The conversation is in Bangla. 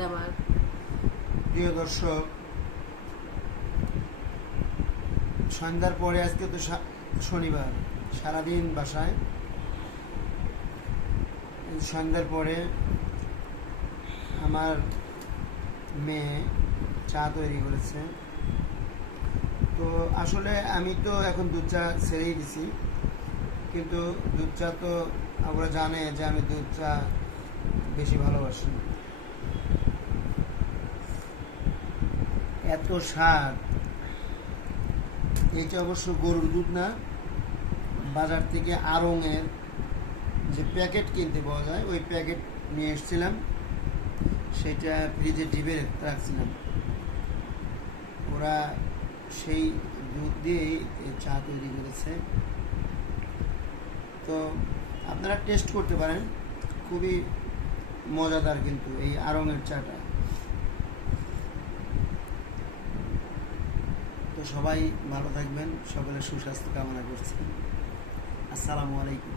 ভাইয়ের আমার। প্রিয় দর্শক, সন্ধ্যার পরে আজকে তো শনিবার, সারাদিন বাসায়। সন্ধ্যার পরে আমার মেয়ে চা তৈরি করেছে। তো আসলে আমি তো এখন দুধ চা ছেড়েই দিছি, কিন্তু দুধ চা তো আমরা জানে যে আমি দুধ চা বেশি ভালোবাসি। এত স্বাদ। এটা অবশ্য গরুর দুধ না, বাজার থেকে আড়ংয়ের যে প্যাকেট কিনতে পাওয়া যায় ওই প্যাকেট নিয়ে এসেছিলাম, সেটা ফ্রিজে ডিবে রাখছিলাম। ওরা সেই দুধ দিয়েই চা তৈরি করেছে। তো আপনারা টেস্ট করতে পারেন, খুবই মজাদার কিন্তু এই আড়ংয়ের চাটা। তো সবাই ভালো থাকবেন, সকলের সুস্বাস্থ্য কামনা করছি। আসসালামু আলাইকুম।